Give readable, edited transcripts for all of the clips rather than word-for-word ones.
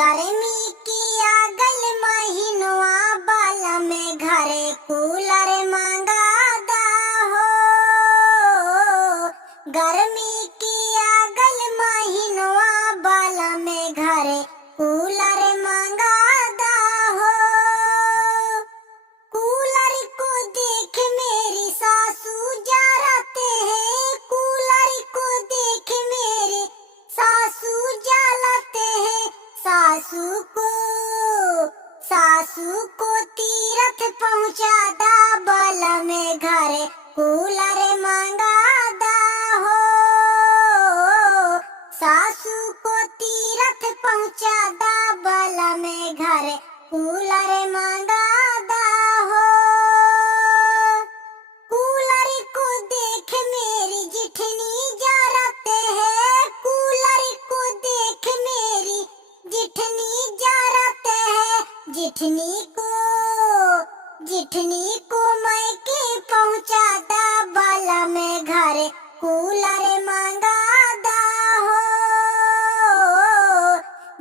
गर्मी की आगल महीनवा बाला में घरे कूलर मंगादा हो। गर्मी की आगल महीनवा बाला में घरे कूलर मंगादा हो। कूलर को देख मेरी सासू जराते हैं, कूलर को देख मेरे सासू जलाते हैं। सासू को तीरथ पहुँचादा बाला में घरे कूलर मंगादा हो। सासू को तीरथ पहुँचादा बाला में घरे कूलर मंगादा हो। कूलर को देख मेरी जिठनी जराते हैं, कूलर को देख मेरी जिठनी जराते हैं। जिठनी को मैके पहुँचादा बाला में घरे कूलर मंगादा हो।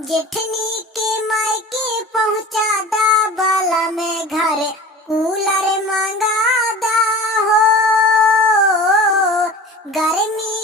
जिठनी के मैके पहुँचादा बाला में घरे कूलर मंगादा हो। गर्मी